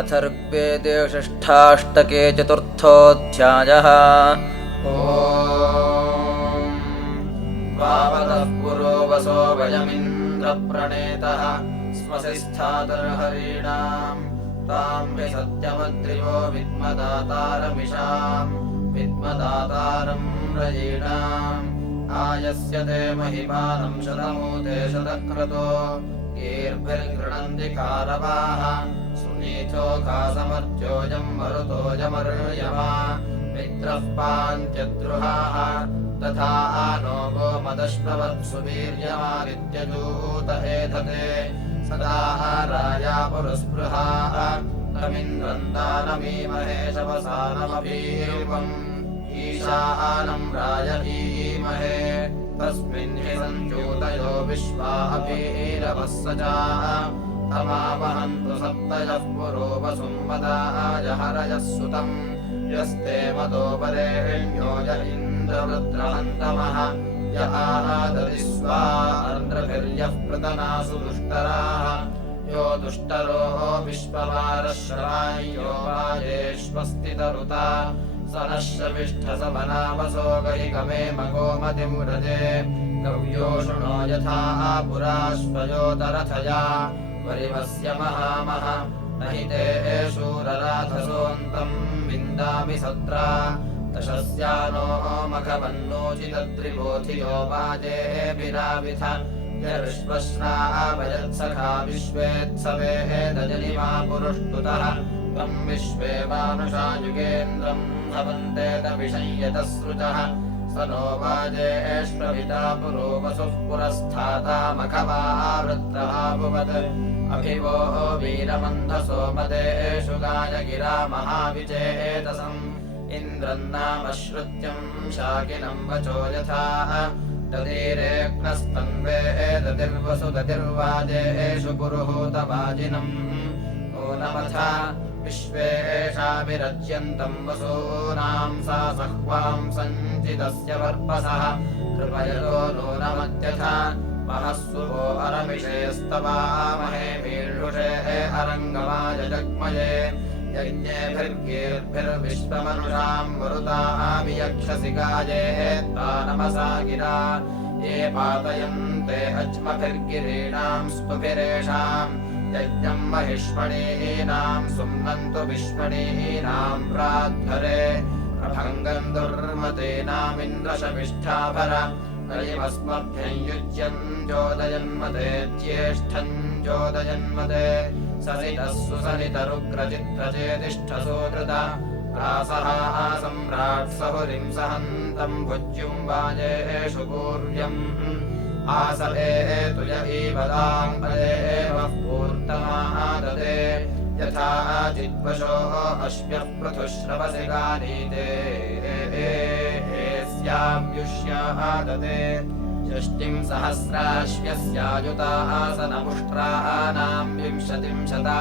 अथ ऋग्वेदे षष्ठाष्टके चतुर्थोऽध्यायः। वावतः पुरो वसो वयमिन्द्रप्रणेतः स्वसि स्थातुर्हरीणाम् ताम् हि सत्यमद्रिवो विद्मदातारमिषाम् विद्मदातारम् रयीणाम् आयस्य ते महिमानम् शतमूते शतक्रतो कीर्भिर्गृणन्ति कारवाः सुनीतो कासमर्त्योऽयम् मरुतोऽयमर्यमा मित्रः पान्त्यद्रुहाः तथा नो गोमदश्नवत्सु वीर्यमादित्यजूत एधते सदा राया पुरस्पृहाः तमिन्द्रन्दानमीमहे शवसानमभीर्वम् ईशानम् रायहीमहे तस्मिन् हि सञ्जूतयो विश्वा अभीरवः सजाः तमावहन्तु सप्तयः पुरो वसुम्मदाय हरयः सुतम् यस्ते मदोपरेण्यो य इन्द्रवृत्रहन्तमः य आदति स्वान्द्रभिर्यः पृतनासु दुष्टराः यो दुष्टरो विश्ववारः शरायो वाजेष्वस्तितरुता स नः शविष्ठसमनावसो गहिगमे मगोमतिं व्रजे गव्यो शृणो यथा पुराश्वयोतरथया वरिवस्य महामः न हि ते शूरराधसोऽन्तम् विन्दामि सत्रा दशस्यानो मघवन्नोचितद्रिबोधियो वाजेभिराविथ यर्श्वश्रावयत्सखा विश्वेत्सवेः दजनिमा पुरुष्टुतः त्वम् विश्वे मानुषायुगेन्द्रम् भवन्तेत विषय्यतसृजः स नो वाजेष्वभिता पुरो वसुः पुरस्थाता मघवावृत्रहाभुवत् अभिवो वीरमन्धसो मदेषु गाय गिरा महाविचेतसम् इन्द्रम् नाम श्रुत्यम् शाकिनम् वचो यथा ददीरेऽग्नस्तन्वेदतिर्वसुदतिर्वाजेषु पुरुहूतवाजिनम् नूनमथ विश्वेषाभिरज्यन्तम् वसूनाम् सा सह्वाम् सञ्चितस्य वर्पसः कृपयतो नूनमत्यथ महस्सुवो अरमिषेस्तवामहे मीढुषे अरङ्गमाय जग्मये यज्ञेभिर्गीर्भिर्विश्वमनुषाम् वरुताभियक्षसि गाये तानमसा गिरा ये पातयन्ते अच्मभिर्गिरीणाम् स्तुभिरेषाम् यज्ञम् महिष्मणीनाम् सुम्नन्तु विश्वणीनाम् प्राध्वरे प्रभङ्गम् दुर्मतीनामिन्द्रशविष्ठाभर नयिमस्मभ्यम् युज्यम् चोदयन्मते ज्येष्ठम् चोदयन्मते ससितः सुसरितरुग्रचित्रचेतिष्ठसो धृत प्रासः सम्राट् सहुरिम् सहन्तम् भुज्युम् वाजेषु पूर्व्यम् आसवे तुय ईवदाङ्गदेवः पूर्तमाददे यथा चिद्वशो अश्व्यः पृथुश्रवसि गानीते स्याव्युष्यादते षष्टिम् सहस्राश्व्यस्यायुतासनमुष्ट्राणाम् विंशतिम् शता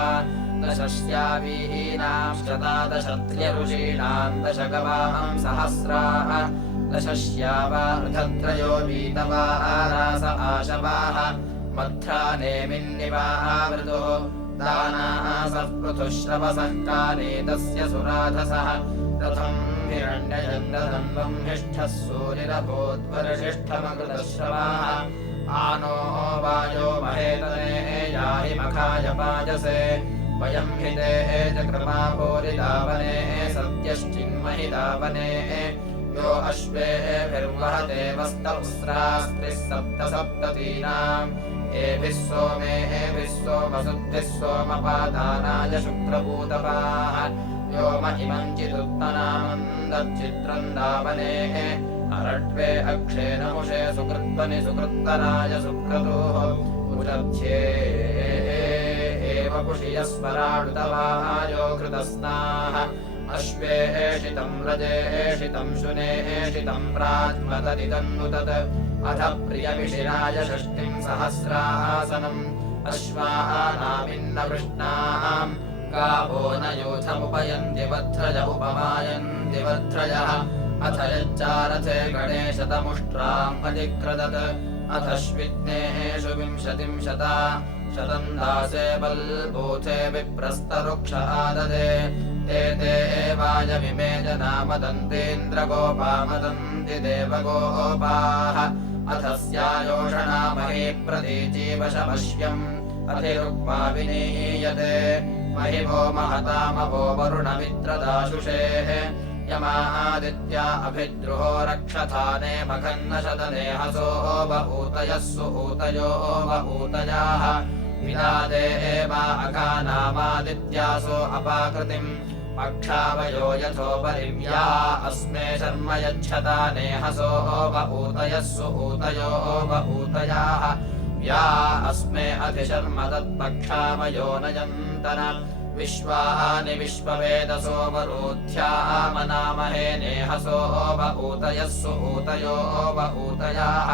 दशस्यावीनाम् शतादशत्र्यऋषीणाम् दशगवाम् सहस्राः दशस्यावार्धत्रयो वीतवारास आशवाः मध्रानेमिन्निवावृतो दानासः पृथुश्रवसः कानेतस्य सुराधसः रथम् हिरण्यचन्द्रधन्वम् हिष्ठः सूरिरभूद्वर्षिष्ठमकृतश्रवाः आनो वायो महेतने याहि मखाय पाजसे वयम् हि ते चक्रमाभूरिदावने सद्यश्चिन्महिदावने यो अश्वेभिर्वहते वस्तवस्रास्त्रिः सप्तसप्ततीनाम् एभिः सोमेभिः सोमसुद्भिः सोमपादानाय शुक्रभूतपाः यो महिमम् चिदुत्तनामन्दच्चित्रम् दावने अरट्वे अक्षे नमुषे सुकृत्वनि सुकृत्तराय सुक्रतोः उजध्ये एव कुशियस्वराडुतवायो कृतस्नाः अश्वेषितम् रजेषितम् शुनेषितम् प्राज्मतदिदन्नुतत् अथ प्रियमिषिराय षष्टिम् सहस्रासनम् अश्वानामिन्नवृष्णाम् गावो न यूथमुपयन्ति वध्रज उपमायन्ति वध्रजः अथ यच्चारथे गणेशतमुष्ट्राम् अधिक्रदत् अथ श्विघ्नेषु विंशतिं शता शतम् दासे बल्बूथे विप्रस्तरुक्ष आददे ते ते वायमिमे जना मदन्तीन्द्रगोपा मदन्ति देवगोपाः अथस्यायोषणा मही प्रतीचीवशमश्यम् अधिरुक्मा विनीयते महिवो महतामवो वरुणमित्रदाशुषेः यमादित्या अभिद्रुहो रक्षथाने मखन्नशदने हसो बहूतयः सुहूतयो बहूतयाः विदादे एवा अघानामादित्यासो अपाकृतिम् पक्षावयो यथोपरिव्या अस्मे शर्म यच्छताने हसो बहूतयः सुहूतयो बहूतयाः या अस्मे अधिशर्म तत्पक्षावयो नयन्तन विश्वानि विश्ववेदसो वरोध्यामनामहे नेहसो बहूतयः सुहूतयो बहूतयाः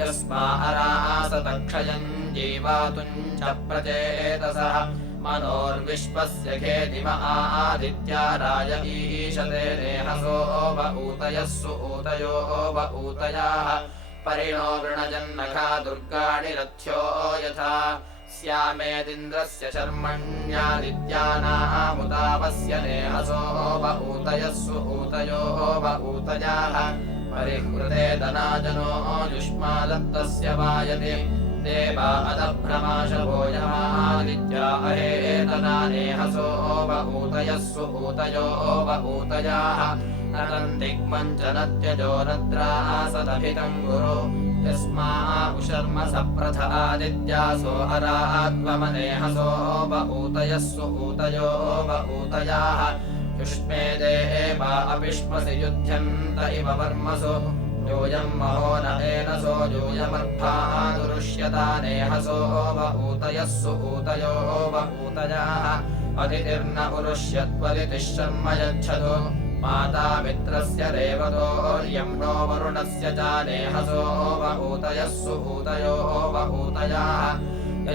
यस्मा अरासतक्षयम् जीवातुम् च प्रचेतसः मनोर्विश्वस्य खेदिम आदित्या राज ईशते नेहसो बहूतयः सुहूतयो बहूतयाः परिणो वृणजन्नखा दुर्गाणि रथ्यो यथा स्यामेदिन्द्रस्य शर्मण्यादित्यानामुदावस्य नेहसो बहूतयः सुहूतयो बहूतयाः परिहृते दनाजनो युष्मादत्तस्य वायते देवा अदभ्रमाशवो यमादित्या अहेतना नेहसो बहूतयः सुहूतयो बहूतयाः नरन्दिग्मञ्चनत्यजो रद्रासदभितम् गुरु यस्माशर्म सप्रथ आदित्यासो अरात्वमनेहसो बहूतयः सुहूतयो बहूतयाः युष्मे देवा अपिष्मसि युध्यन्त इव वर्मसो यूयम् महो न एनसो यूयमर्भानुरुष्यता नेहसो बहूतयः सुहूतयो बहूतयाः अदितिर्न उरुष्यत्वदितिः शर्म यच्छतु माता मित्रस्य रेवतोर्यम् नो वरुणस्य च नेहसो बहूतयः सुहूतयो बहूतयाः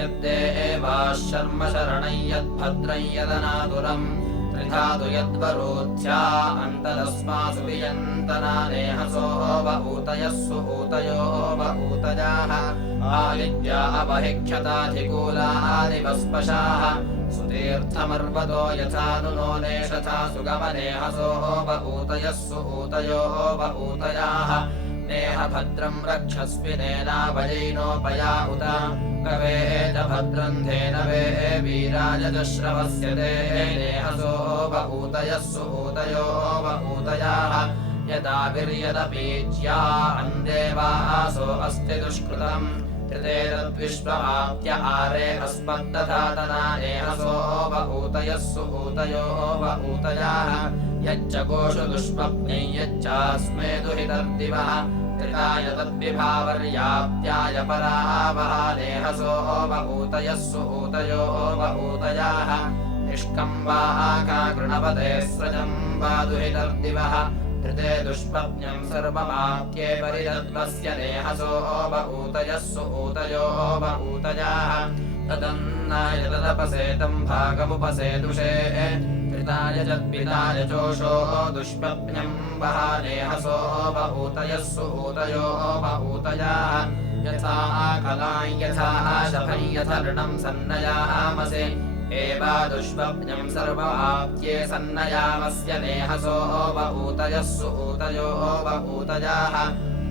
यद्देवाः शर्म शरणं यद्भद्रं यदनातुरम् त्रिधातु यद्वरोध्या अन्तरस्मासु वियन्तना नेहसो बहूतयः सुहूतयो बहूतयाः आदित्या अपहिक्षताधिकूलादिवस्पशाः सुतीर्थमर्वतो यथा नुनो नेषथा सुगमनेहसो बहूतयः सुहूतयो बहूतयाः नेह भद्रम् रक्षस्विनेनाभयैनोपया उत कवे च भद्रम् धेनवे वीराजश्रवस्य ते नेहसो बहूतयः सुहूतयो बहूतयाः यदाभिर्यदपीज्या अन्देवासो अस्ति दुष्कृतम् त्रितेरद्विश्वमाप्य आरे अस्मद्दधातना नेहसो बहूतयः सुहूतयो बहूतयाः यच्चकोषु दुष्पप्ने यच्चास्मे दुहितर्दिवः त्रिताय तद्विभावर्याप्त्याय परावः नेहसो बहूतयः सुहूतयो बहूतयाः निष्कम्बाका कृणपते स्रजम् वा दुहितर्दिवः त्रिते दुष्पप्न्यम् सर्वमाप्त्ये परितत्त्वस्य नेहसो बहूतयः सुहूतयो बहूतयाः तदन्नाय तदपसेतम् भागमुपसेदुषे त्रिताय चत्पिताय चोषो दुष्पप्न्यम् वः नेहसो बहूतयः सुहूतयो बहूतयाः यथा कलां यथा शफं यथर्णम् सन्नयामसे एवा दुष्पप्न्यम् सर्वमाप्त्ये सन्नयामस्य नेहसो बहूतयः सुहूतयो बहूतयाः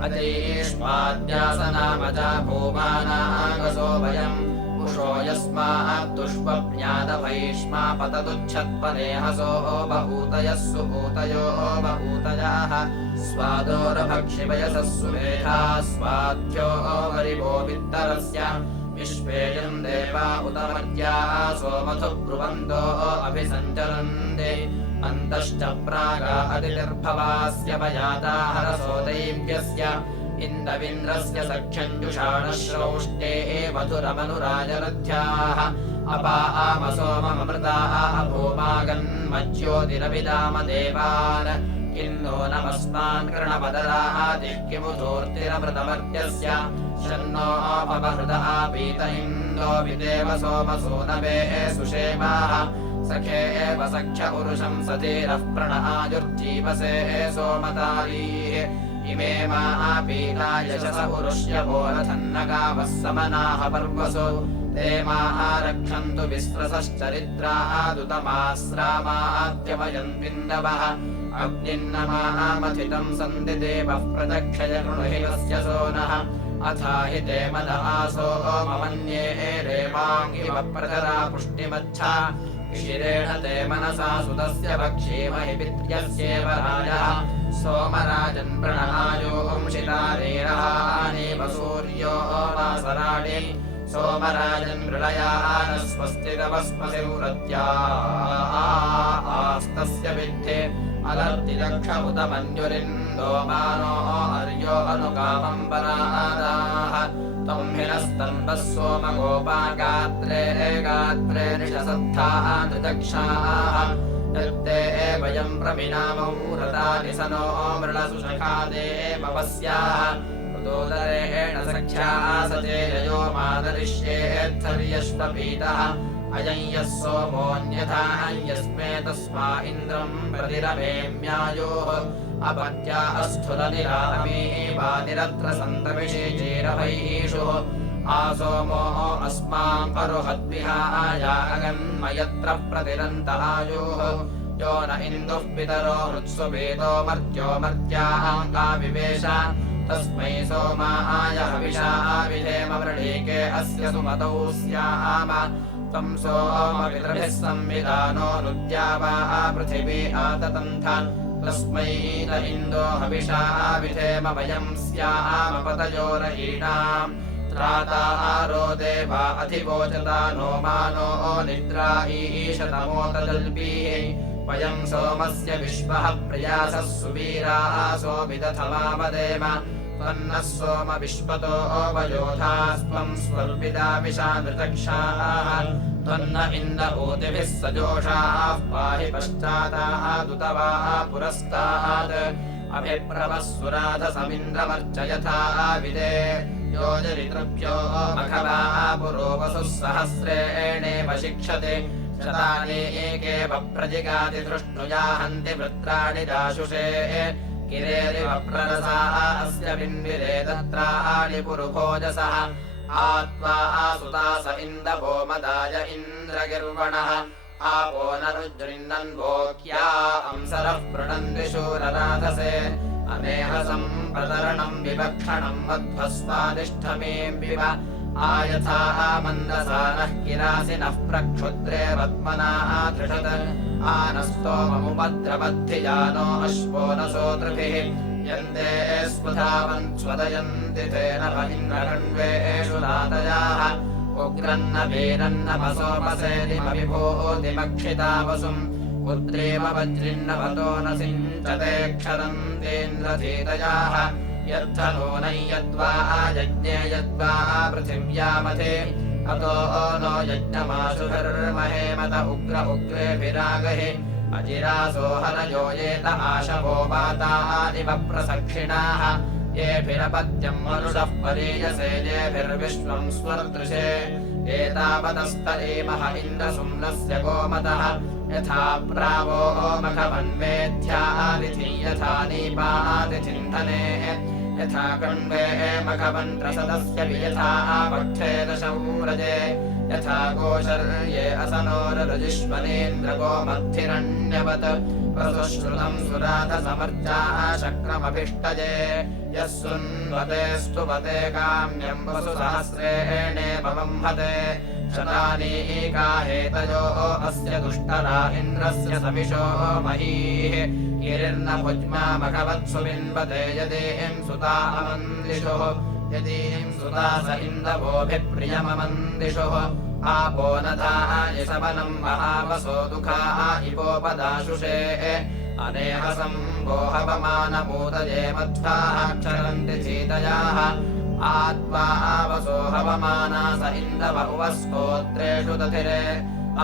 अतीष्माद्यासनामजा भूमानागसो वयम् उषो यस्माद्दुष्पप्न्यादभैष्मा पतदुच्छत्पनेहसो बहूतयः सुहूतयो बहूतयाः स्वादोरभक्षिवयसः सुमेधा स्वाध्यो वरिवो वित्तरस्य विश्वेयम् देवा उत मर्याः सोमथु ब्रुवन्तो अभिसञ्चरन्ते अन्तश्च प्रागा अतिर्भवास्य वयाता हरसो दैव्यस्य इन्दविन्द्रस्य सख्यञ्जुषाणश्रौष्टे मधुरमनुराजरथ्याः अपामसोममृताः भूमागन्मज्योतिरभिदाम देवान् किन्नो नमस्मान् कृणपदरादिः किमुधूर्तिरमृतमर्त्यस्य शन्नो भवहृदः पीत इन्दो विदेव सोमसूनवे सुषेमाः सखे एव सख्य पुरुषम् सतीरः प्रणआयुर्जीवसे सोमतारीः इमे मापीता यशस उरुष्य वोरथन्नगावः समनाः पर्वसु ते रक्षन्तु विस्रसश्चरित्रादुतमाश्रामाद्यमयन्विन्दवः अग्निन्नमामथितम् सन्ति देवः प्रदक्षय कृणुहिवस्य सोनः अथा हि ते मद आसो ममन्ये रेवाङ्गिव प्रतरा पुष्टिमच्छा शिरेण ते मनसा सुतस्य भक्षेमहि पित्यस्येव राजः सोमराजन् प्रणहायोंशितारेरहानेव सूर्यो वासराणि सोमराजन् मृळयान स्वस्तिरवस्पतिरुरत्यास्तस्य विद्धे अलर्तिलक्षमुत मञ्जुरिन्दो मानो अर्यो अनुकामम् परादाः त्वम् हिनस्तम्बः सोमगोपा गात्रे गात्रे निशसत्थाः नृदक्षाः यत्ते वयम् प्रमिनामौ रतानि स नो मृळसुषखादेवस्याः ृदोदरेण सख्यासते ययो मादरिष्येत्थर्यश्वपीतः अयं यः सोमोऽन्यथा यस्मे तस्मा इन्द्रम् प्रतिरमेम्यायोः अपत्या अस्थुरनिरामीवानिरत्र सन्तमिषे चेरभैषुः आसोमो अस्माम् अरुहद्विहाया अगन्मयत्र प्रतिरन्त आयुः यो न इन्दुः पितरो हृत्सुपेतो मर्त्यो मर्त्याङ्गाविवेश तस्मै सोमाय हविषा विधेम वृणीके अस्य सुमतौ स्याम त्वम् सोमपितृभिः संविधानो नुद्या वा पृथिवी आततन्थ तस्मै न इन्दो हविषा विधेम वयम् स्याम पतयोरयीणाम् त्राता आरो देवा अधिवोचता नो मानो निद्रा ईशतमोतजल्पीः वयम् सोमस्य विश्वः प्रयासः सुवीरासो विदथमावदेम त्वन्नः सोम विश्वतो वयोधास्त्वम् स्वर्पिता विशानृतक्षाः त्वन्न इन्द ऊतिभिः सजोषाः पाहि पश्चादादुतवा पुरस्तात् अभिप्रवः सुराधसमिन्द्रमर्चयथा विदे योजरितृभ्यो मखवा पुरोवसुः सहस्रेणेव शिक्षते शतानि एकेव प्रजिगातिधृष्णुयाहन्ति वृत्राणि दाशुषे किरेरिव प्ररसा अस्य बिन्विरे दत्राणि पुरुभोजसः आत्वा आसुतास इन्दवो मदाय इन्द्रगिर्वणः आपो नरुजृन्नन्वोक्या अंसरः पृणन्ति शूरराधसे अमेहसम् प्रतरणम् विवक्षणम् मध्वस्वादिष्ठमेऽम्बिव आयथा मन्दसानः किरासिनः प्रक्षुद्रे वत्मनाः धृषत् आनस्तोममुपद्रवद्धिजानो अश्वो न सोतृभिः यन्ते स्पृधावन् स्वदयन्ति तेन इन्द्रकण्वेषु रातयाः उग्रन्न वीरन्नमसोपसेनिमविभूतिमक्षिता वसुम् पुत्रेव वज्रिन्नवतो न सिञ्चते क्षरन्तेन्द्रधीतयाः यद्धनूनै यद्वा यज्ञे यद्वा पृथिव्यामथे अतो नो यज्ञमाशुभिर्महेमत उग्र उग्रेभिरागहि अजिरासो हनयो येत आशवो वातानिव प्रसक्षिणाः येभिरपत्यम् मनुषः परीयसे येभिर्विश्वम् स्वदृशे एतावदस्त एमह इन्द्रसुम्नस्य गोमतः यथा प्रावो मखवन्वेध्यादिथि यथा नीपादिथिन्धने यथा कण्वे मखवन्त्रसदस्य यथा पक्षे दशौरजे यथा गोशर्ये असनोरजिष्वनेन्द्रगोमद्धिरण्यवत् प्रसुश्रुतम् सुराधसमर्चा शक्रमभिष्टजे यः सुन्वते स्तुवते काम्यम् वसुसहस्रेणेव बंहते शतानि एकाहेतयो अस्य दुष्टरा इन्द्रस्य समिषो महीः गिरिर्न भुज्मा मखवत्सु बिन्वते यदीं सुता अमन्दिषुः यदीं सुता स इन्दवोऽभिप्रियममन्दिषुः आपो नधानि सवनम् महावसो दुःखा इपोपदाशुषे अनेहसम् वोहवमानमूतये मध्वाः क्षरन्ति चीतयाः आत्वा आवसो हवमाना स इन्दव उवस्तोत्रेषु दधिरे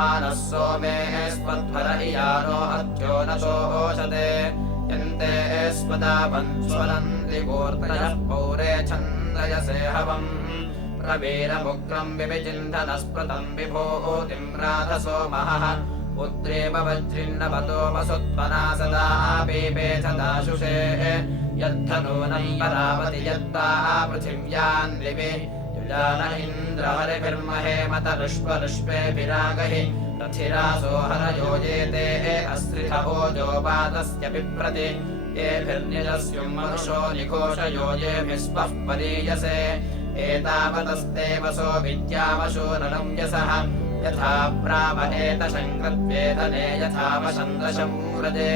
आनः सोमे स्पध्वर इयानो अत्यो न चोषते यन्ते स्वदावन्स्वनन्ति गोर्तयः पौरे छन्दयसे हवम् प्रवीरमुग्रम् विविचिन्धनस्पृतम् विभूतिम् राधसो महः पुत्रेव वज्रिन्नवतो वसुत्वना सदा पीपेथ दाशुषे यद्धनूनं परावति यद्वा पृथिव्यान् दिवि युजान इन्द्र हरिभिर्महे मतरुष्परुष्पेभिरागहि रथिरासो हरयोजेते अस्रिथ ओजो वातस्य बिप्रति येभिर्निजस्युम् मनुषो निघोषयोजेभिः स्वः परीयसे एतावतस्ते वसो विद्यावशो ननं यसः यथा प्रावहेतशङ्कृत्वेधने यथा वशन्द्रशमूरजे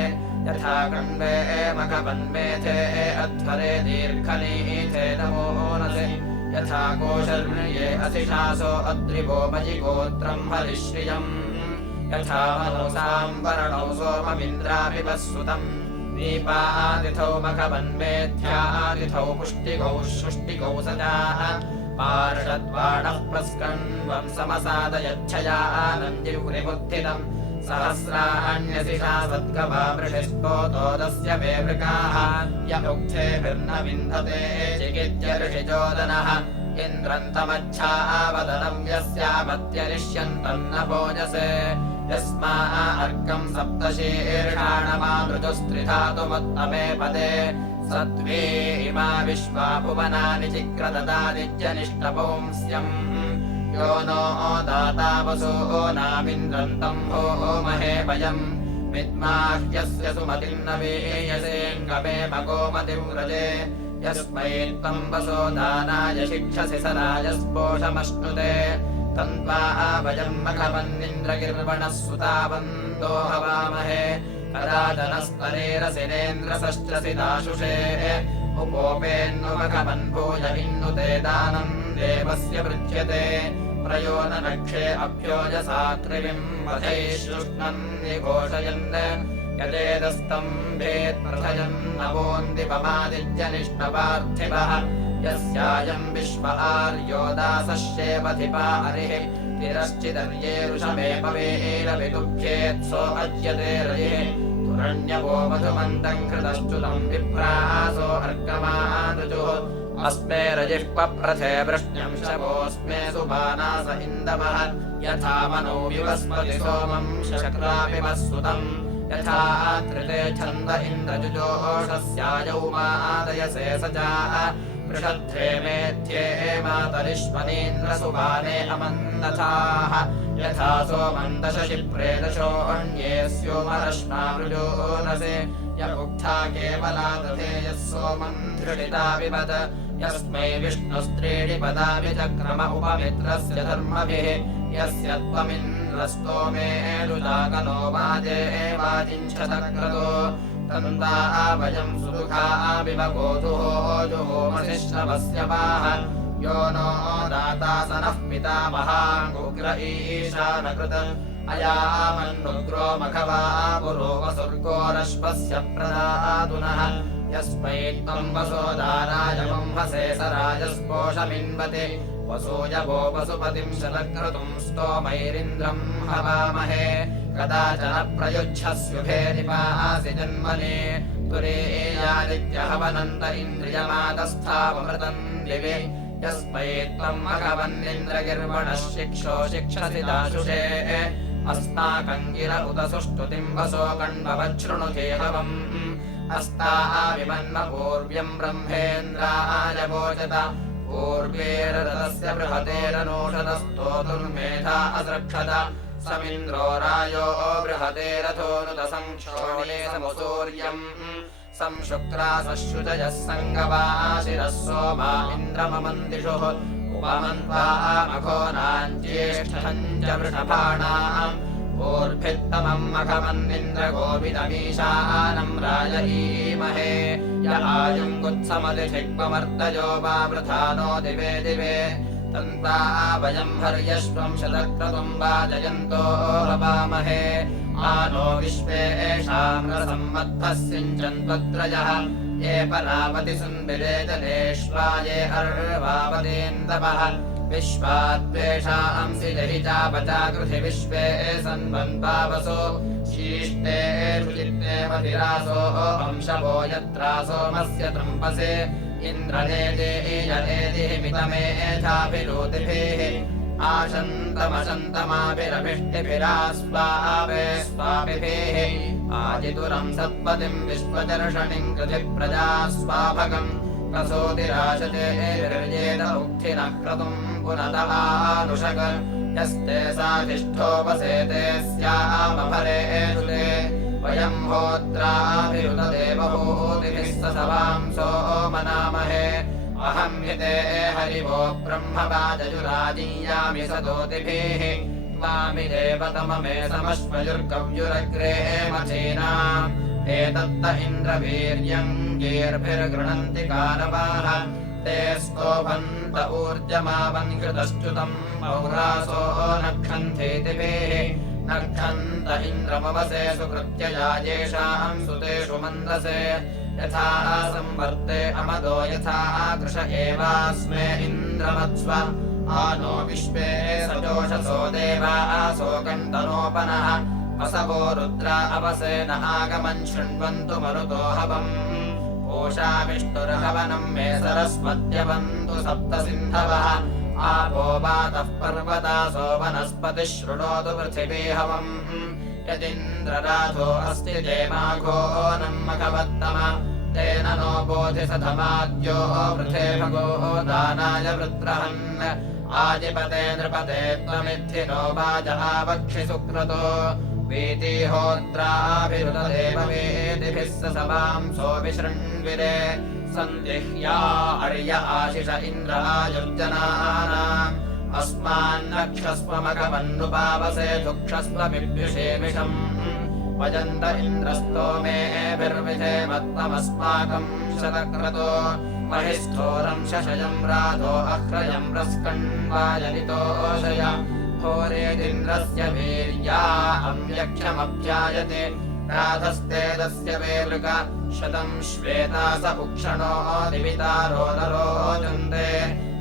यथा कण्डे मखवन्मेथे अध्वरे दीर्घनीथे नमोनसे यथा कोशर्ण्ये असिषासो अद्रिवो मयि गोत्रं हरिश्रियम् यथा मनोसाम् वरणौ सोममिन्द्राभिवस्सुतम् दीपादिथौ मखवन्मेध्यादिथौ पुष्टिकौ सृष्टिकौ सजाः पार्षद्वाणः प्रस्कण्वम् समसादयच्छयानम् जिह्वृमुत्थितम् सहस्राण्यसिषा सद्गवामृषिस्तोतोदस्य वे वृकाः य उक्थेभिर्न विन्दते चिकित्यऋषिचोदनः इन्द्रन्तमच्छावदनम् यस्यामत्यरिष्यन्तम् न भोजसे यस्मा अर्कम् सप्तशीर्षाणमामृतुस्त्रिधातुमुत्तमे पदे सत्त्वे इमा विश्वा भुवनानि चिक्रददादित्यनिष्टपुंस्यम् यो नो दाता वसो नामिन्द्रन्तम् होमहे वयम् विद्माह्यस्य सुमतिर्न वेयसेऽङ्गमे मगोमतिव्रजे यस्मै त्वम् वसो दानाय शिक्षसि सराजस्पोषमश्नुते तन्त्वा वयम् मघवन्निन्द्रगिर्वणः सुतावन्तो हवामहे कदाचनस्तरेरसिरेन्द्रसश्चसि दाशुषे उपोपेन्नुमघवन्भूय इन्नुते दानम् देवस्य पृच्छ्यते प्रयो न नक्षे अभ्योजसा त्रिविम्बधैः शुष्णम् निघोषयन् यदेदस्तम्भेत् प्रथयन् नवोन्दिपमादित्यनिष्टपार्थिवः यस्यायम् विश्व आर्यो दासश्चेवधिपा हरिः तिरश्चिदर्येरुषमेपवेरविदुभ्येत्सो अज्यते रयिः तुरण्यवो मधुमन्तम् कृतश्चुतम् विप्रासो अर्कमानृजुः अस्मे रजिः पप्रथे वृष्ण्यम् शवोऽस्मे सुबानास इन्दवः यथा मनो विवस्पति सोमम् शक्रापिबः सुतम् यथा त्रिते छन्द इन्द्रजुजोषस्यायौ मादयसे सजाः वृषध्वे मेध्ये मातरिष्मनीन्द्रसुबाने अमन्दथाः यथा सोमम् दशशिप्रे दशोऽन्ये स्योमरश्मामृजोनसे य उक्था केवला दधे यः सोमम् धृडिता विपद यस्मै विष्णुस्त्रीणि पदापि चक्रम उपमित्रस्य धर्मभिः यस्य त्वमिन्द्रस्तोमे रुजागनो वाजे वाजिञ्छतक्रतो तन्ता वयम् सुदुःखाभिव गोधुहोजुहोमशिश्रवस्य वाह यो नो दाता स नः पितामहाङ्गुग्र ईशानकृत अयामन्नुग्रो मघवा पुरो वसुर्गोरश्वस्य प्रदातुनः यस्मै त्वम् वसो दानाय वंहसे स राजस्पोषमिन्वते वसूयवो वसुपतिम् शतक्रतुम् स्तोमैरिन्द्रम् हवामहे कदाचन प्रयुच्छस्युभे निपासि जन्मने तुरेयादित्यहवनन्त इन्द्रियमादस्थावमृतम् दिवि यस्मै त्वम् मघवन्निन्द्रगिर्वणः शिक्षो शिक्षसि दाशुषे अस्माकम् गिर उत सुष्टुतिम् वसो कण्ववच्छृणुते हवम् अस्ताविमन्म पूर्व्यम् ब्रह्मेन्द्राय वोचत पूर्वेररतस्य बृहतेरनोषधस्तोतुर्मेधा असृक्षत समिन्द्रो रायो बृहतेरथोनुत संक्षोणे समुसूर्यम् संशुक्रासशुचयः सङ्गवाशिरः सोमा इन्द्रममन्दिषुः उपमन्त्वा मघोनाञ्ज्येष्ठम् च वृषभाणाम् ऊर्भित्तमम् मघवन्निन्द्रगोविदमीशानम् राजयीमहे य आयुङ्गुत्समतिथिग्ममर्दयो वा वृथानो दिवे दिवे तन्ता वयम् हर्यश्वम् शतक्रतुम् वाजयन्तो हवामहे आनो विश्वेषाम् रसम्मद्धः सिञ्चन्त्वत्रयः ये परावति सुन्दिरे जनेष्वा ये अर्वावतीन्दवः विश्वाद्वेषांसि जहि चापचाकृति विश्वे सन्वन्पावसो शीष्टे शुचित्ते मधिरासो वंशवो यत्रासोमस्य तृम्पसे इन्द्रनेदेयनेदिः मितमेधाभिरोतिभिः आशन्तमशन्तमाभिरभिष्टिभिरास्वावे स्वाभिभिः आजितुरं सत्पतिं विश्वदर्शनिं कृधि प्रजा स्वाभगम् प्रसूतिराशते विरजेत उक्थिनः क्रतुं पुनतः यस्ते साधिष्ठोपसेते स्यामभरे सुते वयं होत्राभिरुतदेवभूतिभिः सवांसो मनामहे अहं हिते हरिवो ब्रह्मवाजयुराजीयामि सदोतिभिः त्वामि देवतममे समश्वयुर्गव्युरग्रे मचीनाम् एतत्त इन्द्रवीर्यं गीर्भिर्गृह्णन्ति कारवाः ते स्तोभन्त ऊर्जमावन्कृतश्च्युतं पौरासो नक्षन्थेतिभिः नक्षन्त इन्द्रमवसे सुकृत्य याजेषां सुतेषु मन्दसे यथा संवर्ते अमदो यथा कृश एवास्मे इन्द्रमत्स्व आनो विश्वे सजोषसो देवासो कन्तनोपनः वसवो रुद्रा अवसेन आगमन् शृण्वन्तु मरुतो हवम् पूषा विष्णुर्हवनं मे सरस्वत्यवन्तु सप्त सिन्धवः आपो वातः पर्वतासो वनस्पतिः शृणोतु पृथिवी हवम् यदिन्द्रराधो अस्ति देमाघो नमखवत्तम तेन नो बोधिसधमाद्यो वृथे भगो दानाय वृत्रहन् आदिपते नृपते त्वमिद्धिनो वाज आवक्षि सुक्रतो वीतिहोत्राभिरुतदेववेदिभिः सवांसो विशृण्विरे सन्दिह्या अर्य आशिष इन्द्रायुर्जनानाम् अस्मान्नक्षस्वमघवन्नुपावसे धुक्षस्वमिभ्युषेमिषम् वजन्त इन्द्रस्तोमेभिर्विधेमत्वमस्माकम् शतक्रतो महिस्थोरं शशयम् राधो अह्रयम् रस्कण्वायनितोषय होरेदिन्द्रस्य वीर्या अम्यक्षमभ्यायते राधस्तेदस्य वेलृक शतं श्वेता स उक्षणो दिवितारो नरोचन्दे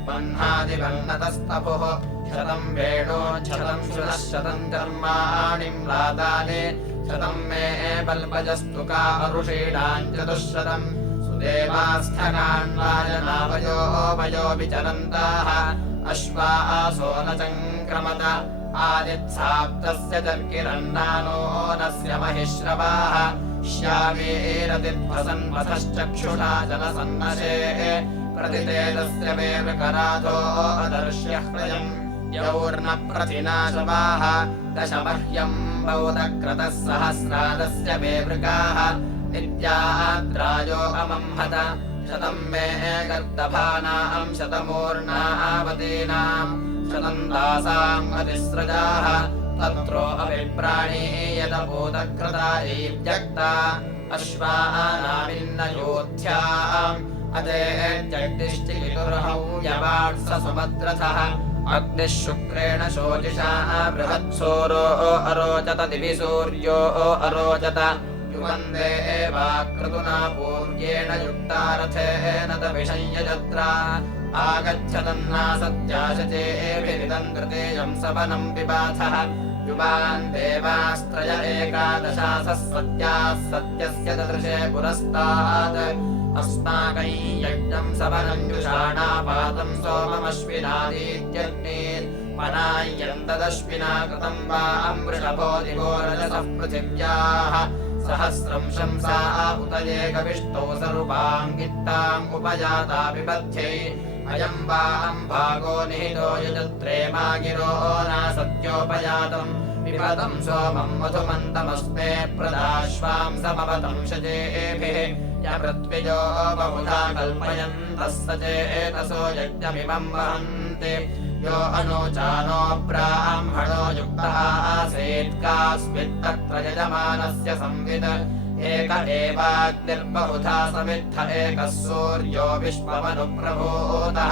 वह्नादिवह्नतस्तपुः शतं वेणो शतं शुनः शतं कर्माणि म्लादानि शतं मे बल्पजस्तुका अरुषीणाम् चतुःशतम् सुदेवास्थकान्वायनावयो वयो विचरन्ताः अश्वा आसो न चङ्क्रमत आदित्साप्तस्य जर्किरन्नानो नस्य महिश्रवाः श्यावीरतिध्वसन्वथश्चक्षुषा जनसन्नशे प्रतितेजस्य वेवृकराधो अदर्श्यह्रयम् यौर्न प्रतिनाशवाः दशमह्यम् बौधक्रतः सहस्रादस्य वेवृकाः नित्याद्राजो अमंहत शतं मे गर्दभानां शतमूर्णावतीनां शतं दासाम् अतिस्रजाः तत्रो अभिप्राणीयतभूतकृता ईव्यक्ता अश्वानामिन्नयोध्याम् अते जगदिष्टिलितुर्हौ यवाट्स सुभद्रथः अग्निः शुक्रेण शोचिषा बृहत्सोरो अरोचत दिवि सूर्यो अरोचत युवन्दे एवाक्रतुना पूर्येण युक्ता रथेन तविषय्यजत्रा आगच्छतन्नासत्याशचेभिरिदम् तृतीयम् सवनम् पिबाथः युवान् देवास्त्रय एकादशासः सत्याः सत्यस्य ददृशे पुरस्तात् अस्माकै यज्ञम् सवनम् युषाणापातम् सोममश्विनादीत्यग्नेत् पनाय्यन्तदश्विना कृतम् वा अमृषभो दिवो रजसः पृथिव्याः सहस्रं शंसा उत एकविष्टौ सर्वाङ्गित्ताम् उपजाता पिबध्यै अयम् वा अम्भागो निहितो यजत्रे मागिरो नासत्योपजातम् पिबतम् सोमम् मधुमन्तमस्मे प्रदाश्वां समवतम् शजेभिः यपृथ्विजो बहुधा कल्पयन्तः स चेतसो यज्ञमिमम् वहन्ति यो अनुचानो ब्राह्मणो युक्तः आसीत् कास्मित्तत्र यजमानस्य संवित् एक एवाग्निर्बहुधा समित्थ एकः सूर्यो विश्वमनुप्रभूतः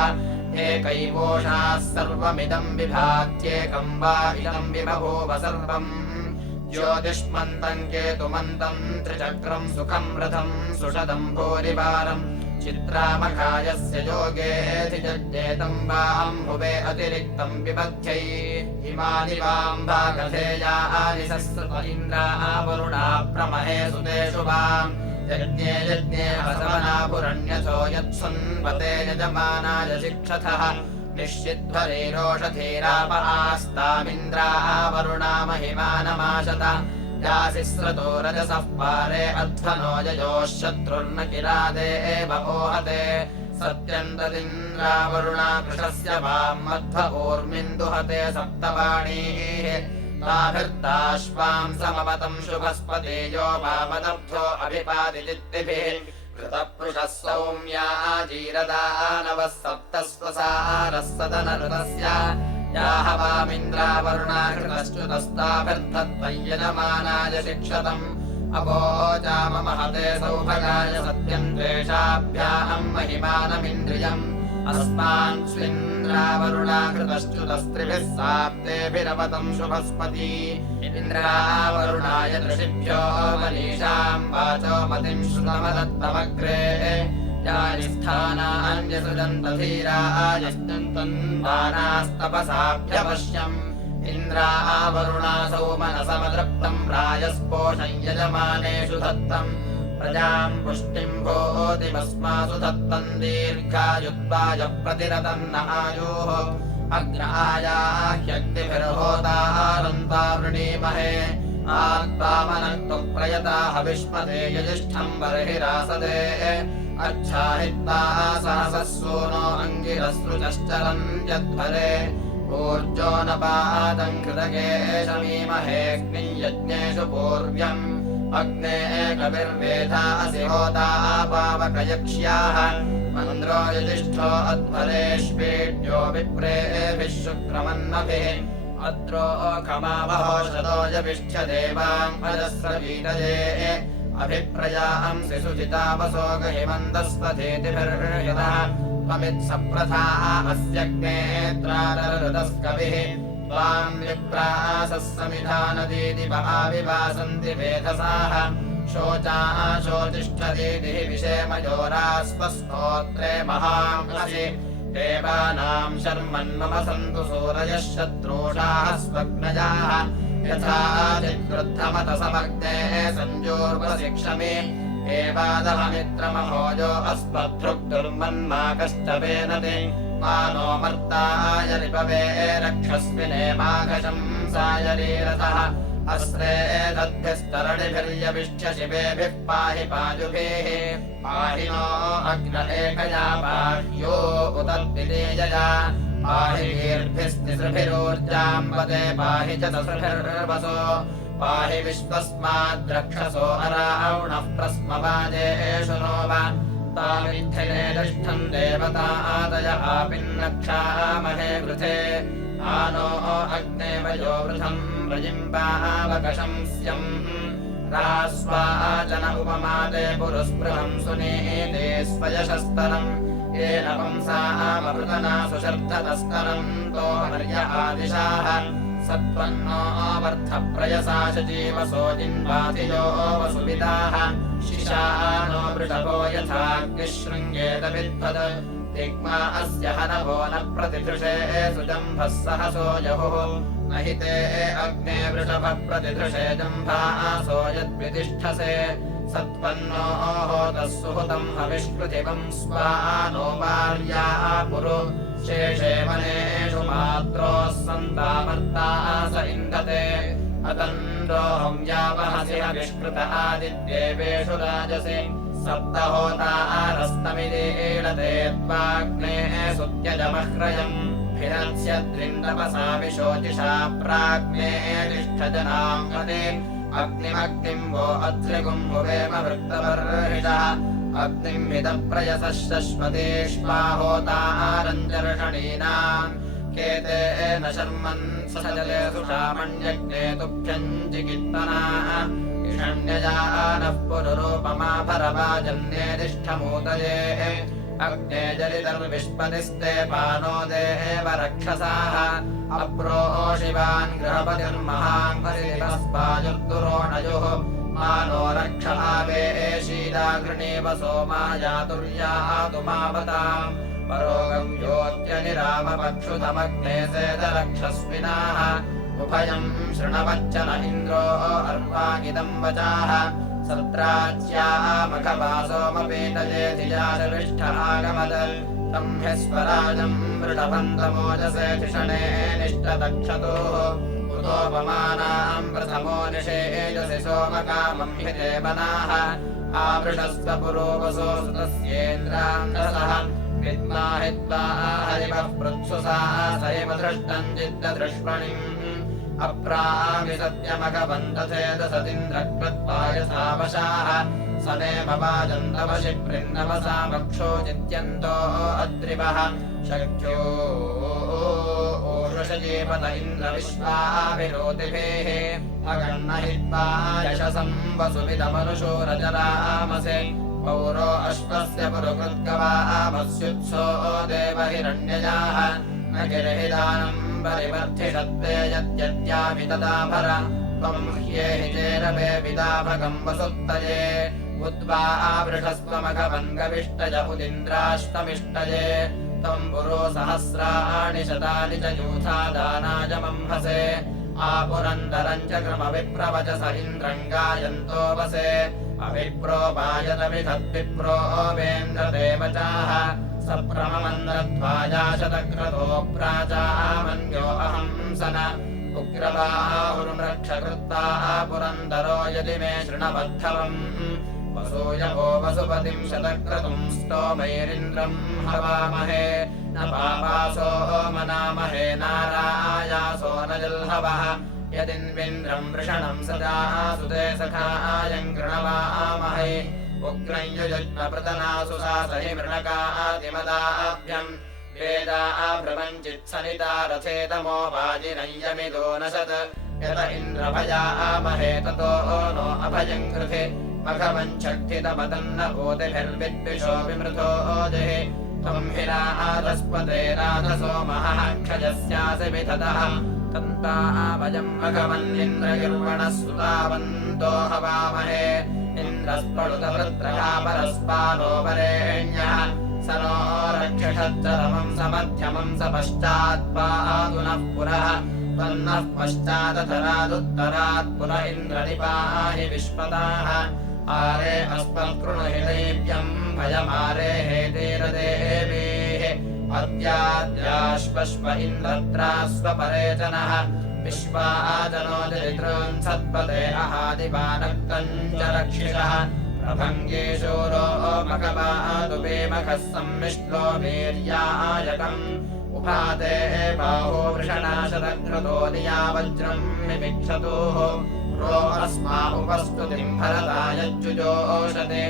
एकैवोषाः सर्वमिदम् विभात्येकम् वा इदम् विबभूव सर्वम् ज्योतिष्मन्तम् केतुमन्तम् त्रिचक्रम् सुखम् रथम् सुषदम् भूरिवारम् चित्रामखायस्य योगेऽधि जज्ञेतम् वाम्भुवे अतिरिक्तम् विबध्यै इमानि वाम्भागधेयानि सस्रत इन्द्रावरुणा प्रमहे सुतेषु वाम् यज्ञे यज्ञे हसवनापुरण्यथो यत्सुन्वते यजमानाय शिक्षथः निश्चिध्वरेरोषधीराप आस्तामिन्द्रा वरुणा महिमानमाशत यासिस्रतो रजसः पारे अध्वनो ययोः शत्रुर्न किरादे एव ओहते सत्यन्तदिन्द्रावरुणा कृशस्य वामध्वपूर्मिन्दुहते सप्तवाणीः ताभिर्ताश्वां समवतं शुभस्पतेयो वामदब्धो अभिपादिजित्तिभिः कृतपृषः सौम्या जीरदानवः सप्तस्वसारः सदनऋतस्य याः वामिन्द्रावरुणा कृतश्च्युतस्ताभिर्धत्वय्यजमानाय शिक्षतम् अवोचाममहते सौभगाय सत्यम् द्वेषाभ्याम् महिमानमिन्द्रियम् अस्मान् स्विन्द्रावरुणा कृतश्च्युतस्त्रिभिः साप्तेभिरवतम् शुभस्पती इन्द्रावरुणाय दृशिभ्यो मनीषाम् वाचो मतिम् श्रुतमदत्तमग्रे यानि स्थानान्यसृजन्तधीरायश्चन्तन् दानास्तपसाभ्यवश्यम् इन्द्रावरुणासौ मनसमदृप्तम् राजस्पोषम् यजमानेषु दत्तम् प्रजाम् पुष्टिम् भोतिमस्मासु दत्तम् दीर्घायुत्वाय प्रतिरतम् न आयुः अग्रायाह्यग्निभिर्होतारन्ता वृणीमहे आत्मामनक्तु प्रयता हविष्मते यजिष्ठम् बर्हिरासदे अच्छाहित्वा सहसः सूनो अङ्गिरसृजश्चरन् यध्वरे ऊर्जो न पादम् कृतकेशमीमहेऽग्निम् यज्ञेषु पूर्व्यम् अग्ने कविर्वेधासि होता पावकयक्ष्याः मन्द्रो यजिष्ठो अध्वरेष्वेड्यो विप्रेभिः शुक्रमन्नभिः अत्रो खमावहोषतो यविष्ठ्यदेवाम् अजस्रवीतये अभिप्रयांसि सुजितावसो गहिमन्दस्वधेतिभिर्यतः त्वमित्सप्रथा अस्यग्नेत्राररुदस्कविः त्वाम् विप्रासः समिधानदीति विवासन्ति वेधसाः शोचा शोचिष्ठदीतिः विषेमयोरास्वस्तोत्रे महांसि देवानाम् शर्मन्मम सन्तु सूरयः शत्रूषाः स्वग्नजाः यथा चित्कृद्धमतसमग्ने सञ्जोर्वशिक्षमे एवादहमित्रमहोजो अस्मद्धृग्दुर्मन्मा कष्टवेनते मानो मर्ताय रिपवे रक्षस्विने माघशंसाय रीरथः अस्रे दद्भिस्तरणिभिर्यविष्य शिवेभिः पाहि पाजुभिः पाहि नो अग्न एकया बाह्यो उदद्वितीयया पाहि वीर्भिस्तिसृभिरोर्जाम्बते पाहि च तसृभिर्वसो पाहि विश्वस्माद्रक्षसो अरावणः प्रस्मवाजेषु नो वा तामिद्धने तिष्ठन् देवतादय आपिन्नक्षामहे वृथे आनो अग्ने वयो वृथम् प्रजिम्बावकशंस्यम् रास्वाचन उपमादे पुरुस्पृहम् सुनीते स्वयशस्तरम् येन पुंसामृतना सुशर्धतस्तरम् तो हर्य आदिशाः सत्त्वन्नो वर्धप्रयसा शजीवसो जिन्वाधियो वसुविदाः शिशानो वृषभो यथाग्निशृङ्गेत विद्वद दिग्मा अस्य हनवो न प्रतिधृषे सुजम्भः सहसो यहुः न हि ते अग्ने वृषभः प्रतिधृषे जम्भासो यद्वितिष्ठसे सत्त्वन्नो होतः सुहुतम् हविष्कृतिवम् स्वानो भार्या पुरु शेषे वनेषु मात्रोः सन्तामर्ता स इन्दते अतन्द्रोऽहं यावहसि हविष्कृत आदित्येवेषु राजसि सप्तहोतारस्तमिदीळते त्वाग्ने सुत्यजमह्रयम् भिरत्स्यद्रिन्दपसा विशोचिषा प्राग्ने तिष्ठजनाम् हते अग्निमग्निम् वो अध्रिगुम् भुवेम वृत्तवर्हिषः अग्निम् हितप्रयसः शश्वतीष्वाहोतारञ्जर्षणीनाम् केते न शर्मन् सजले सुषामण्यग्ने तुभ्यम् चिकित्तनाः इषण्यजानः पुरुरूपमाभरवाजन्येतिष्ठमूतये अग्ने जलितर्विष्पतिस्ते पानो देव रक्षसाः अप्रोशिवान् गृहपतिर्महाङ्गरिस्पायुर्दुरोणयुः मानो रक्ष आवेशीदाघृणीव सोमायातुर्यातु मावताम् परोगम् योत्यनिरामपक्षुतमग्ने सेदरक्षस्विनाः उभयम् शृणवच्चन इन्द्रो अर्वागिदम् वचाः सत्राच्या मखवासोमपीतये धिया शविष्ठ आगमद तं हि स्वराजम् वृषभन्तमोजसे धिषणे निष्टदक्षतोः उतोपमानाम् प्रथमो निषेजसि सोमकामम् हि देवनाः आवृषस्व पुरोवसो सुतस्येन्द्रान्धसः विद्मा हित्वा हरिवः पृत्सुसा सैव दृष्टम् चित्तदृष्मणिम् अप्रामि सत्यमघवन्तथेदसदिन्द्रकृत्वायसावशाः सनेम वाजन्तवशि प्रिन्नवसा वक्षो चित्यन्तो अद्रिवः शक्यो ओषजीपत इन्द्रविश्वाभिरोतिभिः अगन्नहित्वा यशसम् वसुविदमनुषो रजरामसे पौरो अश्वस्य पुरुकृद्गवामस्युत्सो देवहिरण्यजाः न गिरिहिदानम् परिवर्धिषत्ते यद्यद्यामि तदाभर त्वम् ह्येहि चेरवे विदाभगम् वसुत्तये उद्वा आवृषस्त्वमघवङ्गविष्टय उदिन्द्राष्टमिष्टये त्वम् पुरो सहस्राणि शतानि च यूथादानायमंहसे आपुरन्दरम् च कृमविप्रवचस इन्द्रम् गायन्तो वसे अविप्रो वायतमिधद्विप्रो वेन्द्रदेवचाः सप्रममन्द्रध्वाजाशतक्रतो प्राचामन्यो अहंसन उग्रबाहुर्मृक्षकृत्वा पुरन्दरो यदि मे शृणवद्धवम् वसूयवो वसुपतिम् शतक्रतुम् स्तोमैरिन्द्रम् हवामहे न पापासो मनामहे नारायासो न जल्हवः यदिन्विन्द्रम् वृषणम् सदा सुते सखायम् गृणवामहे उग्रम् युजग्मप्रतनासु सासहि मृणकादिमदाभ्यम् वेदाभ्रमञ्चित्सनिता रथेतमो वाजिनय्यमिदो नशत् यत इन्द्रभयामहे ततो नो अभयम् कृते मघवञ्छक्थितमदन्न भूतिभिर्विद्विषो विमृतो जहि त्वम् हि राधस्पते राधसो महः क्षयस्यासि विधतः तन्तावयम् मघवन्निन्द्रगिर्वणः सुतावन्तो हवामहे इन्द्रस्पडुतवृत्रः परस्पानो वरेण्यः स नो रक्षषच्चरमम् समध्यमम् स पश्चात्पादुनः पुरः त्वन्नः पश्चादतरादुत्तरात् पुर इन्द्रनिपाहि विश्वताः आरे अस्मत्कृणुहिदैव्यम् भयमारे हेतेरदेवीः अद्याद्याश्वश्व इन्द्रत्रास्वपरेचनः विश्वाजनो जरितॄन् सत्पदे अहादिवानक्तम् च रक्षिषः प्रभङ्गेशोरो मघवादुपेमखः सम्मिश्लो वीर्यायकम् उपाते बाहो वृषणाशतक्रतो नियावज्रम् मिमिक्षतोः रो अस्मा उपस्तुतिम् भरतायज्जुजोषते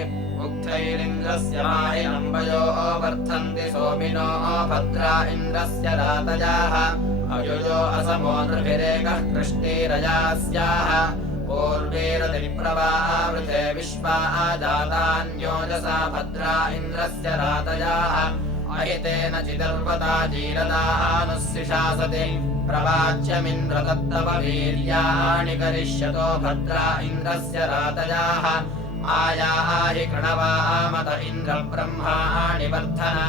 उक्थैरिन्द्रस्य माहिनम्बयो वर्धन्ति सोमिनो भद्रा इन्द्रस्य रातजाः अयुजो असमो नृभिरेकः कृष्णीरजास्याः पूर्वेरतिप्रवावृते विश्वा जातान्योजसा भद्रा इन्द्रस्य रातजाः अहितेन चिदर्वता जीरदानुशिशासते प्रवाच्यमिन्द्रदत्तव वीर्याणि करिष्यतो भद्रा इन्द्रस्य रातजाः आयाहि कृणवामत इन्द्रब्रह्माणि वर्धना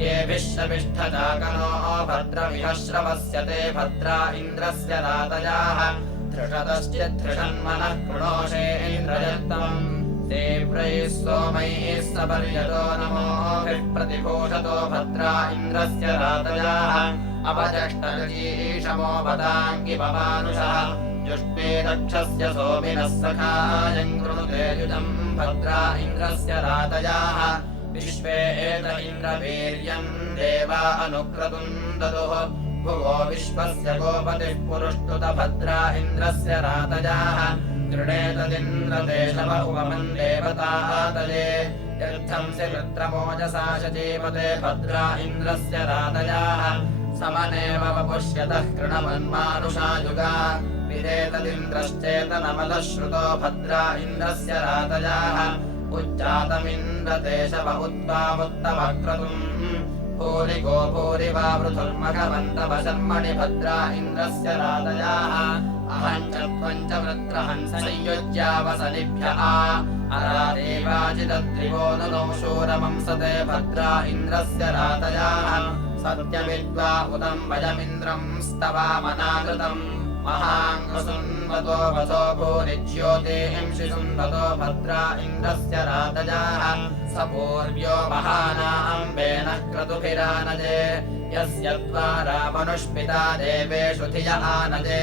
येभिः शविष्ठजाकनो भद्रमिह श्रवस्यते भद्रा इन्द्रस्य रातजाः धृषतश्च धृषन्मनः कृणोषेन्द्रयत्तम् तीव्रैः सोमैः सपर्यतो नमोभिः प्रतिभूषतो भद्रा इन्द्रस्य रातजाः अपजष्टजीषमो वदाङ्गि भवानुषः जुष्टे दक्षस्य सोमिनः सखायम् कृणुते युजम् भद्रा इन्द्रस्य रातजाः विश्वे एत इन्द्रवीर्यम् देवा अनुक्रतुम् ददुः भुवो विश्वस्य गोपतिः पुरुष्टुत भद्रा इन्द्रस्य रातजाः गृणेतदिन्द्रदेशव उपमन् देवतातले यर्थंसि वृत्रमोजसा शचीपते भद्रा इन्द्रस्य रातजाः समनेव वपुष्यतः कृणवन्मानुषायुगा विदेतदिन्द्रश्चेतनमलः श्रुतो भद्रा इन्द्रस्य रातजाः उच्चातमिन्द्रदेशव उत्पामुत्तमक्रतुम् भूरिगो भूरि वा पृथुर्मघवन्तव शर्मणि भद्रा इन्द्रस्य रातजाः अहम् च त्वम् च वृत्रहम् संयुज्यावसनिभ्यः अरादेवाजिदद्रिवो नुनो शूरमंसते भद्रा इन्द्रस्य रातजाः सत्यमित्वा उदम् वयमिन्द्रम् स्तवामनाकृतम् महाङ्गसुन्वतो वसो भूरिज्योतिंषि सुन्वतो भद्रा इन्द्रस्य रातजाः स पूर्व्यो महानाम्बेनः क्रतुभिरानजे यस्य द्वारा मनुष्पिता देवेषु धिय आनजे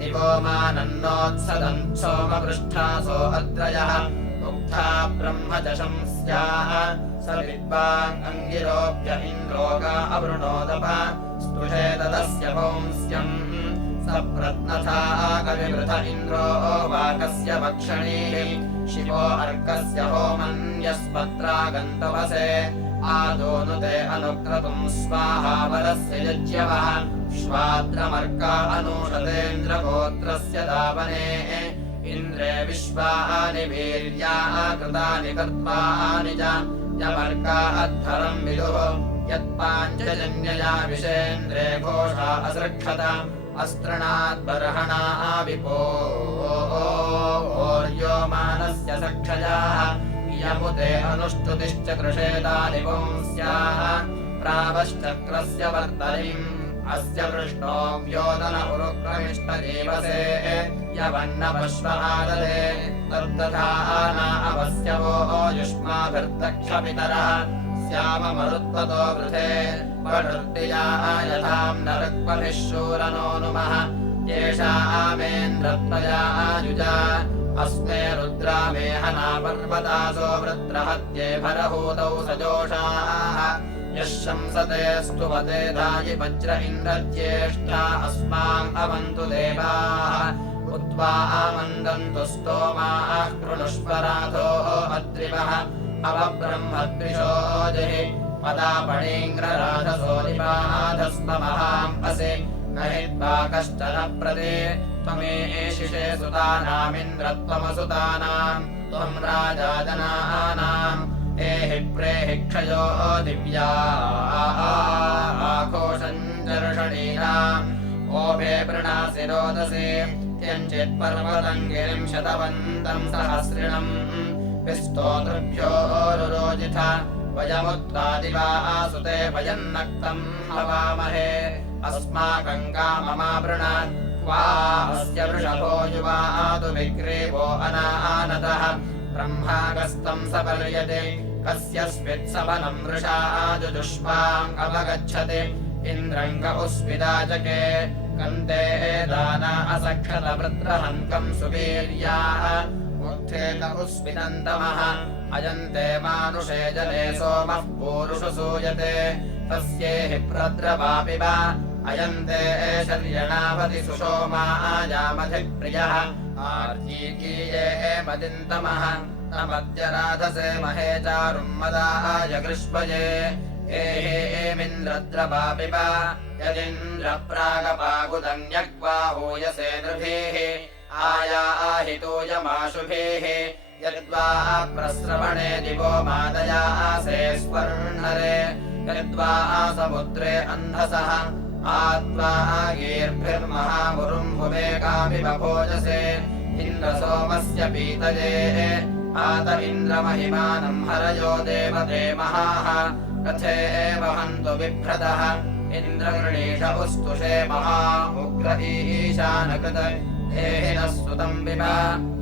दिवो मानन्नोत्सदम् सोमपृष्ठासो अद्रयः मुग्धा ब्रह्म च शंस्याः स विद्वाङ्गिरोऽप्य इन्द्रोगा अवृणोदप स्तुषे तदस्य पुंस्यम् स प्रत्नथा कविवृथ इन्द्रो वाकस्य भक्षणीः शिवो अर्कस्य होमन्यस्पत्रागन्तवसे आदोनुते अनुक्रतुम् स्वाहा वरस्य यज्ञवः श्वाद्रमर्का अनूषतेन्द्रगोत्रस्य दावने इन्द्रे विश्वानि वीर्या कृतानि कर्त्वानि च यमर्का अध्वरम् विदुः यत्पाञ्चजन्यया विषेन्द्रे घोषा असृक्षत अस्त्रणाद्बर्हणा विपोर्यो मानस्य सक्षयाः यमुते अनुष्टुतिश्च कृषेतानि पुंस्याः प्रावश्चक्रस्य वर्तनीम् अस्य वृष्णो व्योदन उरुक्रमिष्टजीवसे यवन्नपश्वहादते तद्दधाना अवस्यवो युष्माभिर्दक्षपितरः श्याममरुत्वतो वृथे वडृत्तिया यथाम् नरक्वभिः शूरनो नुमः येषामेन्द्रत्वया आयुजा अस्मे रुद्रा मेहना पर्वतासो वृत्रहत्ये भरहूतौ सजोषाः यः शंसते स्तुवते धायि वज्र इन्द्रज्येष्ठा अस्माम् अवन्तु देवाः उद्वा आमन्दन्तु स्तोमाः कृणुष्वराधो अद्रिवः अवब्रह्मद्विषो जहि पदापणीङ्ग्रराधसो निपाधस्ममहाम् असि न हि त्वा कश्चन प्रदे त्वमेशिषे सुतानामिन्द्रत्वमसुतानाम् त्वम् राजा जनानाम् एहि प्रेहि क्षयो दिव्या आघोषम् चर्षणीनाम् ओभे वृणासि रोदसे त्यञ्चित्पर्वतम् गिरिम् शतवन्तम् सहस्रिणम् विस्तोतृभ्यो रुरोजिथ वयमुत्तादिवा आसुते वयन्नक्तम् हवामहे अस्माकम् काममावृण क्वा अस्य वृषभो युवा आदु विग्रीवो अनानतः ब्रह्मागस्तम् सपर्यते कस्य स्वित्सवनम् वृषा आजुजुष्माम् अवगच्छति इन्द्रङ्ग उस्विदाचके कन्ते दाना असक्षत वृत्रहन्तम् सुवीर्याः उत्थेत उस्विनन्दमः अयन्ते मानुषे जने सोमः पूरुषु सूयते तस्येहि प्रद्रवापि वा अयन्ते शर्यणावति सुषोमा आयामधिप्रियः आर्यीकीये मदिन्तमः नमद्यराधसे महे चारुम् मदाय गृष्पये एहेमिन्द्रद्रवापि वा यदिन्द्रप्रागपागुदन्यग्वा हूयसे नृभिः आयाहितूयमाशुभिः यद्वा प्रस्रवणे दिवो मादयासे स्वर्णरे यद्वा समुद्रे अन्धसः आत्वा गीर्भिर्महामुरुम् भुवेगापि बभोजसे इन्द्रसोमस्य पीतये आत इन्द्रमहिमानम् हरयो देवते महाः रथे वहन्तु बिभ्रतः इन्द्रगृणीष उस्तुषे महा उग्र ईशानकृत देहि नः सुतम् विवा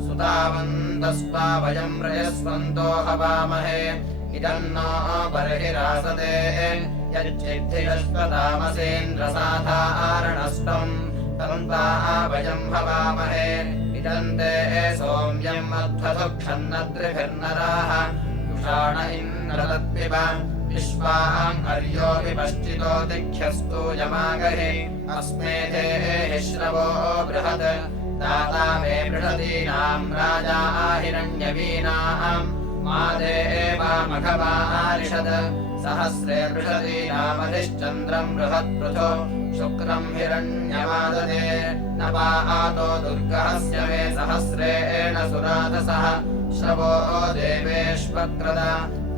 सुतावन्तस्त्वा वयम् रजस्वन्तो हवामहे इदम् नो बर्हिरासते यच्चिद्धिरश्वतामसेन्द्रसाधारणस्तम् तम् वा वयम् हवामहे इदम् ते सोम्यम् मध्वसुक्षन्नद्रिभिर्नराः युषाण इन्द्रतद्विव विश्वाम् अर्यो विपश्चितो दिख्यस्तु यमागहि अस्मेधे हि श्रवो बृहत् दाता मे बृहतीनाम् राजा हिरण्यवीनाम् मादे एवामघवारिषद सहस्रे बृहतीनामधिश्चन्द्रम् बृहत्पृथो शुक्रम् हिरण्यमाददे न वा आतो दुर्गहस्य मे सहस्रेण सुराधसः श्रवो देवेष्वक्रद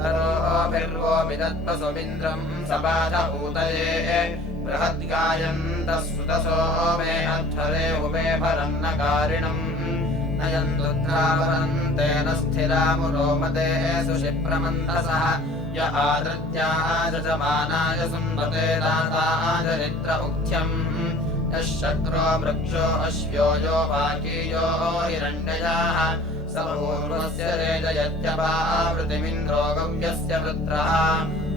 तरोभिर्वो विदत्तसुमिन्द्रम् सपाठ ऊतये बृहद्गायन्तः सुतसो मे अध्वरे उमे फलम् न कारिणम् न अयन्दुद्रावरन्तेन स्थिरामुरोमते सुशिप्रमन्दसः य आदृत्याय जमानाय सुन्वते दाताचरित्र उक्थ्यम् यः शक्रो वृक्षो अश्व्यो यो वाकीयो हिरण्यजाः स पूर्वस्य रेजयत्यपावृतिमिन्द्रो गव्यस्य वृत्रः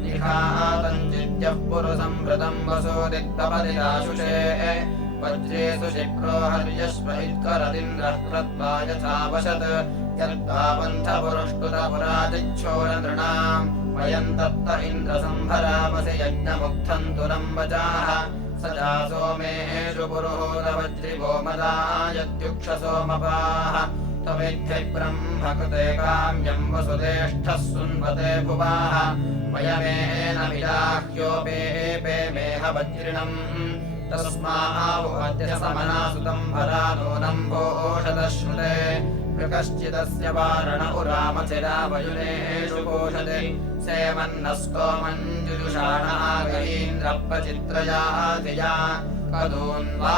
निखातञ्चिद्यः पुरुसंवृतम् वसोदित्तपदिदाशुषे वज्रेषु शिप्रो हर्यश्व इत्करदिन्द्रः कृत्वा यथावशत् यद्वापन्थपुरुष्टुतपुरादिच्छोरनृणाम् वयम् तत्त इन्द्रसम्भरामसि यज्ञमुक्थम् तुरम्बजाः स चा सोमेषु पुरुहूतवज्रिवोमदायत्युक्षसोमपाः त्वमिद्धि ब्रह्मकृते काम्यम् वसुदेष्ठः सुन्वते भुवाः वयमेन विदाह्योपेपे मेह वज्रिणम् तस्माहुवद्य समनासुतम् भरा नूनम् भोषदश्रुते प्रकश्चिदस्य वारण उरामचिरावयुनेषु पोषते सेवन्नस्तोमञ्जुषाणागहीन्द्रप्रचित्रया धिया कदून्वा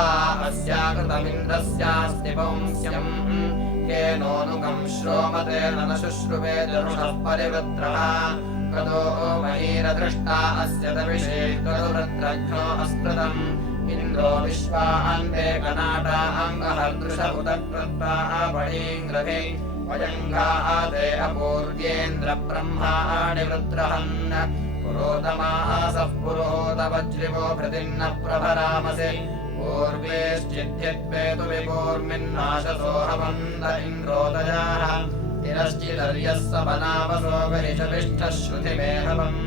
अस्याकृतमिन्द्रस्यास्ति पौंस्यम् केनोऽनुकम् श्रोमते न शुश्रुवे दरुषः परिवृत्रः कदो महीरदृष्टा अस्य दविषेष्टरुवृत्रघ्नो अस्कृतम् इन्द्रो विश्वान्ते कनाटाङ्गहर्दृशभुतकृत्वा बळीङ्ग्रहे वयङ्गाते अपूर्व्येन्द्रब्रह्माणि वृत्रहन् पुरोतमासः पुरोतवज्रिवो भृतिन्न प्रभरामसि पूर्वेश्चिद्यत्वेतु विपूर्मिन्नाशसोऽहवन्द इन्द्रोदयाः तिरश्चिदर्यः सपनावसो गरिषविष्ठः श्रुतिमेहवम्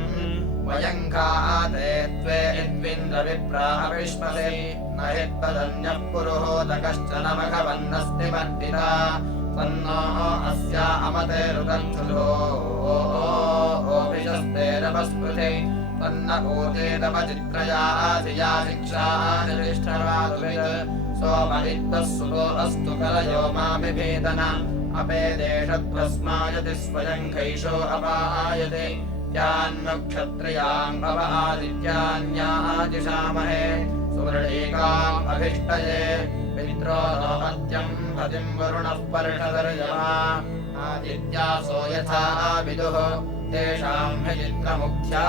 वयङ्काते त्वे इद्विन्द्रविप्राविष्मसे न हि त्वदन्यः पुरुहोदकश्चन मघवन्नस्ति वर्तिता तन्नो अस्या अमतेरुदक्षुधो ओभिषस्तेरपस्पृथे तन्न ऊतेदपचित्रया धिया शिक्षा ज्येष्ठवादुवित् सोमरित्वः सुतो अस्तु कलयो मामिभेदन अपेदेशत्वस्मायति स्वयङ्खैषो अपायते यान्नक्षत्रियाम् भव आदित्यान्याजिषामहे सुवृणीकाम् अभिष्टये मित्रो नोहत्यम् हतिम् वरुणः पर्षदर्यमा आदित्यासो यथा विदुः तेषाम् हि चित्रमुख्या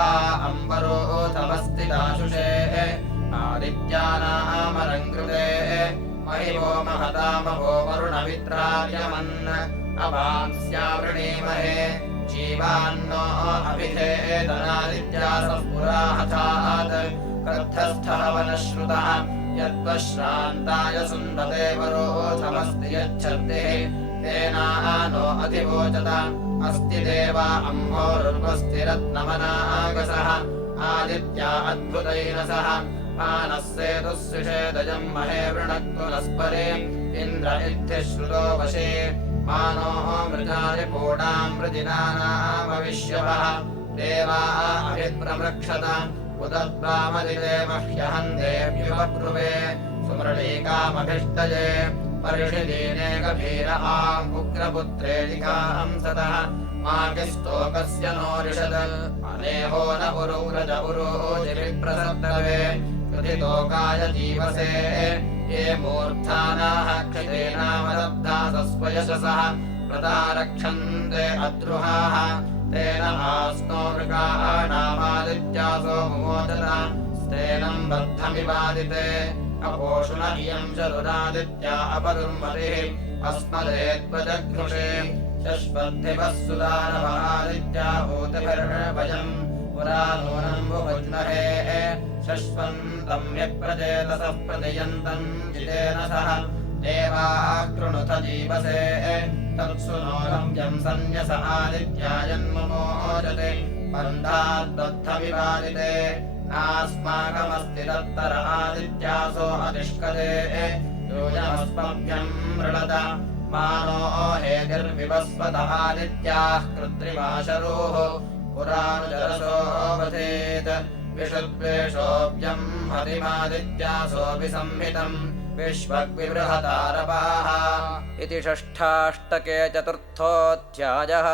अम्बरोऽथमस्तिदाशुषे आदित्यानामरङ्कृते महिवो महतामभो वरुणमित्रार्यमन् अवांस्यावृणीमहे जीवान्नो अभिधेदनादित्यासः पुरा हठात् क्रुद्धस्थः वनश्रुतः यद्वश्रान्ताय सुन्दते वरोऽथमस्ति यच्छन्तिः तेनानो अधिवोचत अस्ति देवा अम्भोरुर्वस्तिरत्नमनागसः आदित्या अद्भुतैरसः मानः सेतुः सुषेदजम् महे वृणक्तुलस्परे इन्द्र इद्धि श्रुतो वशे मानो मृजारिपूणाम् वृजिनानामविष्यवः देवा अभिप्रमृक्षत उदत्वामदिदेवह्यहम् देव्युपब्रुवे सुमृळीकामभिष्टये परिषिदीने गभीर आम् उग्रपुत्रेलिकाम् सतः माकिस्तोकस्य नोरिषद अनेहो न उरुव्रज उरोजिविप्रसप्तवे कृतितोकाय जीवसे ये मूर्धानाः क्षितेनामदब्धासस्वयशसः प्रदारक्षन्ते अद्रुहाः तेन आस्नो मृगाणामादित्यासो मुमोचत स्तेनम् बद्धमिवादिते अपोषुण इयम् शरुरादित्या अपदुर्मतिः अस्मदेत्वजघृषे शश्वद्धिवः सुदानवादित्या भूतिभिर्भयम् पुरा नूनम् वुज्महे शश्वन्तम् यप्रचेतसः प्रतियन्तम् जितेन सह देवाः कृणुत जीवसे तत्सु नोरम् यम् सन्न्यस आदित्यायन्मुमोचते बन्धाद्बद्धमिवादिते नास्माकमस्ति तत्तर आदित्यासो अतिष्कते योजमस्मभ्यम् मृळत मानो हेतिर्विवस्वत आदित्याः कृत्रिमाशरोः पुरानुजरसो वधेत् विषुद्वेषोऽव्यम् हतिमादित्यासोऽपि संहितम् विश्वग्विबृहतारपाः इति षष्ठाष्टके चतुर्थोऽध्यायः।